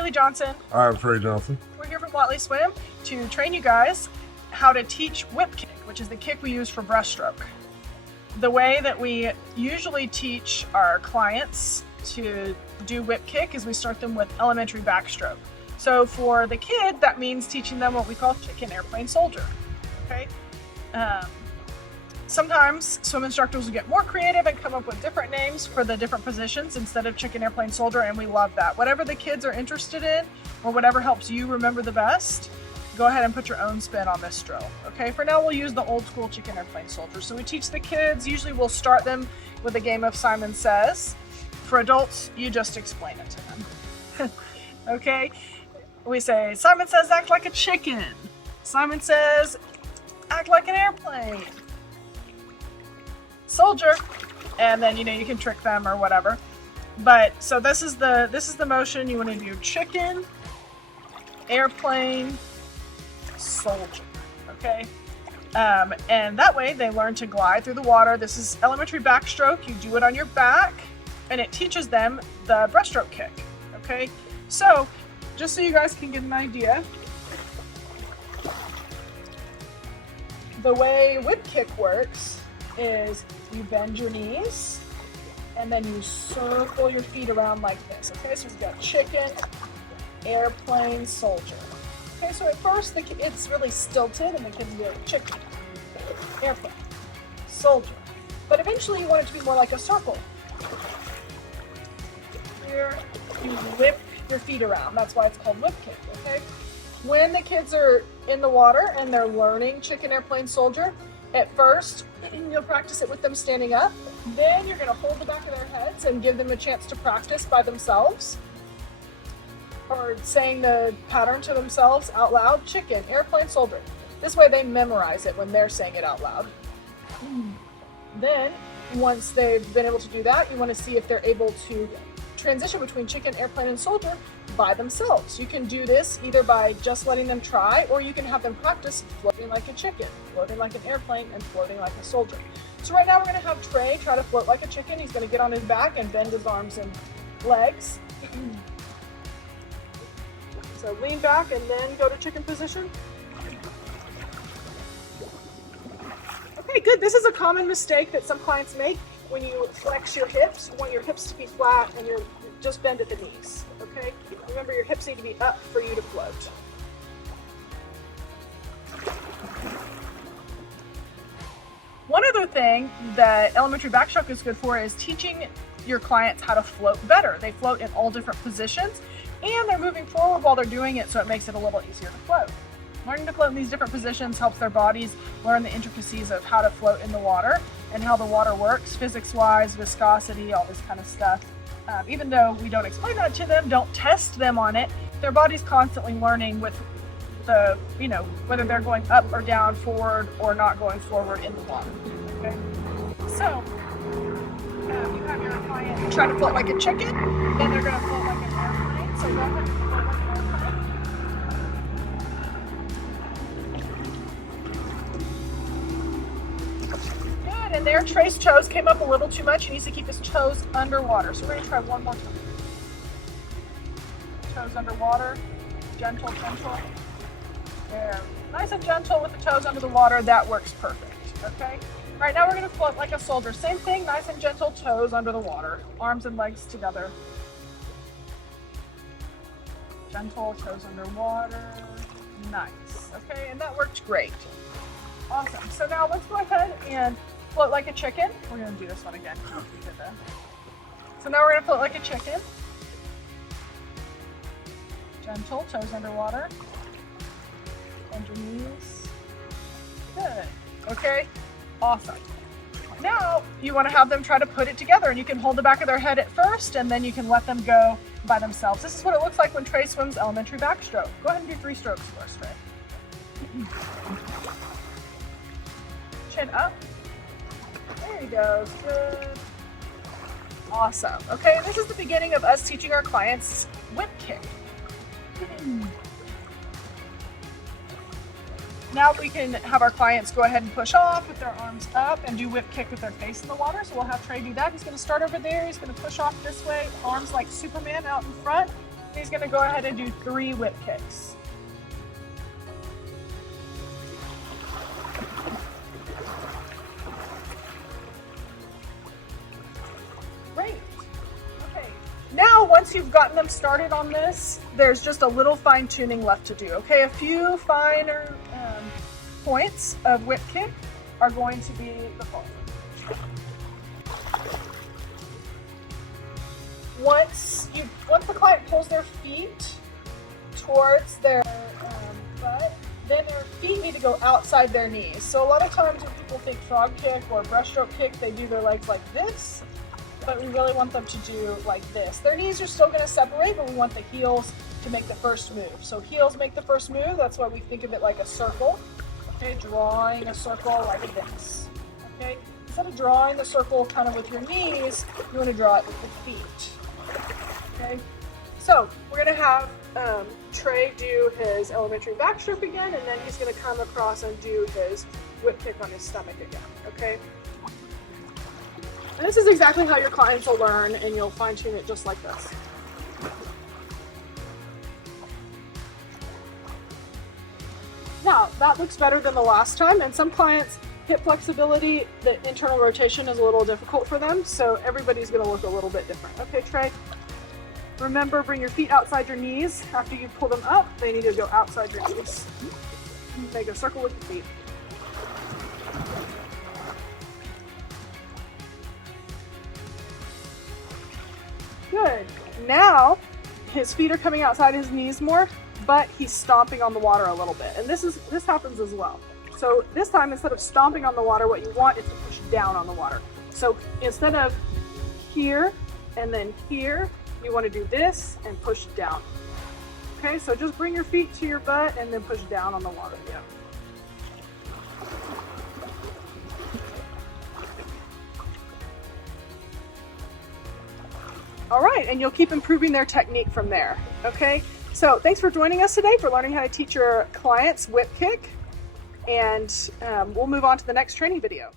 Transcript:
Haley Johnson. I'm Trey Johnson. We're here from Whatley Swim to train you guys how to teach whip kick, which is the kick we use for breaststroke. The way that we usually teach our clients to do whip kick is we start them with elementary backstroke. So for the kid, that means teaching them what we call chicken, airplane, soldier. Okay. Sometimes swim instructors will get more creative and come up with different names for the different positions instead of chicken, airplane, soldier, and we love that. Whatever the kids are interested in or whatever helps you remember the best, go ahead and put your own spin on this drill. Okay, for now we'll use the old school chicken, airplane, soldier. So we teach the kids, usually we'll start them with a game of Simon Says. For adults, you just explain it to them. Okay, we say, Simon says act like a chicken. Simon says act like an airplane. Soldier, and then you can trick them or whatever. But so this is the motion. You want to do chicken, airplane, soldier. Okay, and that way they learn to glide through the water. This is elementary backstroke. You do it on your back, and it teaches them the breaststroke kick. Okay, so just so you guys can get an idea, the way whip kick works is you bend your knees and then you circle your feet around like this. Okay, so we've got chicken, airplane, soldier. Okay, so at first it's really stilted and the kids do chicken, airplane, soldier. But eventually you want it to be more like a circle. Here you whip your feet around. That's why it's called whip kick, okay? When the kids are in the water and they're learning chicken, airplane, soldier, at first, you'll practice it with them standing up. Then you're going to hold the back of their heads and give them a chance to practice by themselves or saying the pattern to themselves out loud. Chicken, airplane, soldier. This way they memorize it when they're saying it out loud. Then, once they've been able to do that, you want to see if they're able to transition between chicken, airplane, and soldier by themselves. You can do this either by just letting them try, or you can have them practice floating like a chicken, floating like an airplane, and floating like a soldier. So right now we're going to have Trey try to float like a chicken. He's going to get on his back and bend his arms and legs. So lean back and then go to chicken position. Okay, good. This is a common mistake that some clients make. When you flex your hips, you want your hips to be flat and you're just bend at the knees, okay? Remember, your hips need to be up for you to float. One other thing that elementary backstroke is good for is teaching your clients how to float better. They float in all different positions and they're moving forward while they're doing it, so it makes it a little easier to float. Learning to float in these different positions helps their bodies learn the intricacies of how to float in the water and how the water works, physics-wise, viscosity, all this kind of stuff. Even though we don't explain that to them, don't test them on it, their body's constantly learning with the, whether they're going up or down, forward or not going forward in the water. Okay? So, you have your client try to float like a chicken, then they're going to float like an airplane. So go ahead and float like an airplane. And there, Trey's toes came up a little too much. He needs to keep his toes underwater. So we're going to try one more time. Toes underwater. Gentle, gentle. There. Nice and gentle with the toes under the water. That works perfect. Okay? All right, now we're going to float like a soldier. Same thing, nice and gentle, toes under the water. Arms and legs together. Gentle, toes underwater. Nice. Okay, and that worked great. Awesome. So now let's go ahead and float like a chicken. We're going to do this one again. So now we're going to float like a chicken. Gentle, toes underwater. Bend your knees. Good. Okay. Awesome. Now you want to have them try to put it together, and you can hold the back of their head at first, and then you can let them go by themselves. This is what it looks like when Trey swims elementary backstroke. Go ahead and do 3 strokes for us, Trey. Chin up. There he goes. Good. Awesome. Okay, this is the beginning of us teaching our clients whip kick. Now we can have our clients go ahead and push off with their arms up and do whip kick with their face in the water. So we'll have Trey do that. He's going to start over there. He's going to push off this way, arms like Superman out in front. He's going to go ahead and do 3 whip kicks. Great. Okay. Now, once you've gotten them started on this, there's just a little fine tuning left to do. Okay, a few finer points of whip kick are going to be the following. Once the client pulls their feet towards their butt, then their feet need to go outside their knees. So a lot of times when people think frog kick or breaststroke kick, they do their legs like this, but we really want them to do like this. Their knees are still going to separate, but we want the heels to make the first move. So heels make the first move. That's why we think of it like a circle. Okay, drawing a circle like this. Okay, instead of drawing the circle kind of with your knees, you want to draw it with the feet. Okay, so we're going to have Trey do his elementary backstroke again, and then he's going to come across and do his whip kick on his stomach again. Okay, and this is exactly how your clients will learn, and you'll fine tune it just like this. Now, that looks better than the last time, and some clients, hip flexibility, the internal rotation is a little difficult for them, so everybody's going to look a little bit different. Okay, Trey, remember, bring your feet outside your knees. After you pull them up, they need to go outside your knees. Make a circle with your feet. Good. Now, his feet are coming outside his knees more, but he's stomping on the water a little bit. And this happens as well. So this time, instead of stomping on the water, what you want is to push down on the water. So instead of here and then here, you want to do this and push down. Okay, so just bring your feet to your butt and then push down on the water. Yeah. All right, and you'll keep improving their technique from there. Okay, so thanks for joining us today for learning how to teach your clients whip kick, and we'll move on to the next training video.